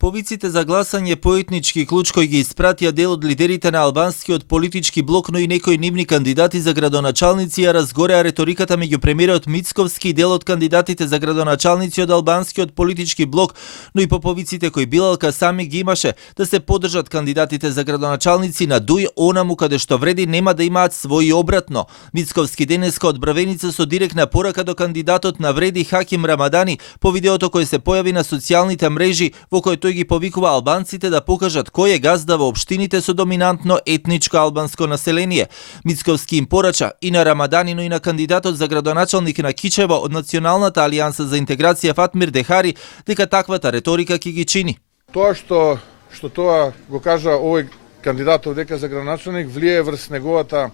Повиците за гласање по етнички клуч кој ги испратија дел од лидерите на албанскиот политички блок, но и некои нивни кандидати за градоначалници ја разгореа реториката меѓу премиерот Мицковски и дел од кандидатите за градоначалници од албанскиот политички блок, но и по повиците кои Билал Касами ги имаше да се поддржат кандидатите за градоначалници на Дуј, онаму каде што вреди нема да имаат своји обратно. Мицковски денеска од Бравеница со директна порака до кандидатот на вреди Хаким Рамадани по видеото кој се појави на социјалните мрежи, во кој тој ги повикува албанците да покажат кој е газда во општините со доминантно етничко албанско население. Мицковски им порача и на Рамадани, но и на кандидатот за градоначалник на Кичево од Националната алијанса за интеграција Фатмир Дехари дека таквата реторика ќе ги чини. Тоа што тоа го кажа овој кандидатот дека за градоначалник влие врз неговата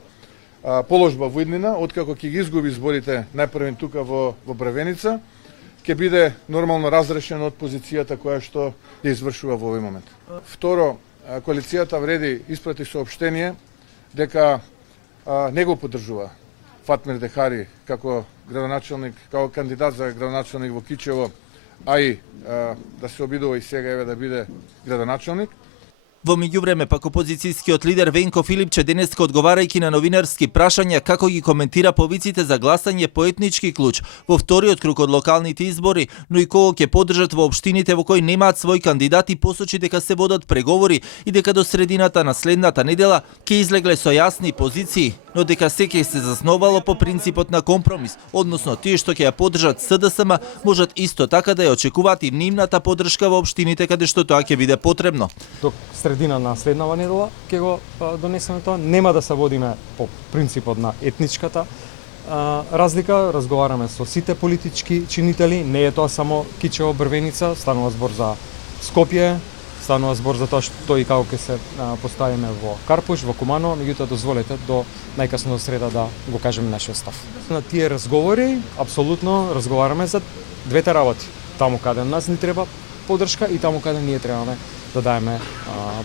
положба во иднина, откако ќе ги изгуби изборите најпрвен тука во Бравеница, ќе биде нормално разрешен од позицијата која што ја извршува во овој момент. Второ, коалицијата вреди испрати соопштение дека не го поддржува Фатмир Дехари како градоначалник, како кандидат за градоначалник во Кичево, а и да се обидува и сега да биде градоначалник. Во меѓувреме пак опозицијскиот лидер Венко Филипче денеска одговарајќи на новинарски прашања како ги коментира повиците за гласање по етнички клуч во вториот круг од локалните избори, но и кого ќе поддржат во општините во кои немаат свој кандидат и посочи дека се водат преговори и дека до средината на следната недела ќе излегле со јасни позиции, но дека се ќе се засновало по принципот на компромис, односно тие што ќе ја поддржат СДСМ можат исто така да ја очекуваат и нивната поддршка во општините каде што тоа ќе биде потребно. Средина на следнава недела ќе го донесеме тоа. Нема да се водиме по принципот на етничката разлика, разговараме со сите политички чинители, не е тоа само Кичево, Брвеница, станува збор за Скопје, станува збор за тоа што и како ќе се поставиме во Карпуш, во Куманово, меѓутоа дозволете до најкасно до среда да го кажеме нашиот став. На тие разговори апсолутно разговараме за двете работи. Таму каде нас ни треба поддршка и таму каде ние требаме да даеме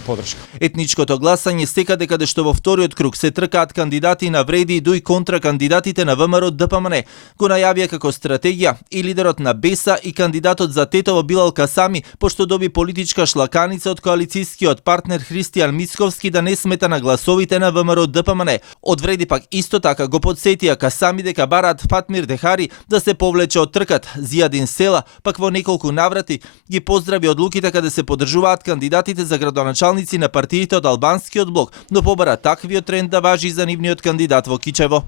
поддршка. Етничкото гласање секаде каде што во вториот круг се тркаат кандидати на вреди и дуј контра кандидатите на ВМРО ДПМН го најавија како стратегија и лидерот на БЕСА и кандидатот за Тетово Билал Касами, пошто доби политичка шлаканица од коалицијскиот партнер Христијан Мицковски да не смета на гласовите на ВМРО ДПМН. Од вреди пак исто така го подсетија Касами дека бараат Фатмир Дехари да се повлече од тркат. Зијадин Села пак во неколку наврати ги поздрави одлуките каде се поддржуваат кандидатите за градоначалници на партиите од албанскиот блок, но побара таквиот тренд да важи за нивниот кандидат во Кичево.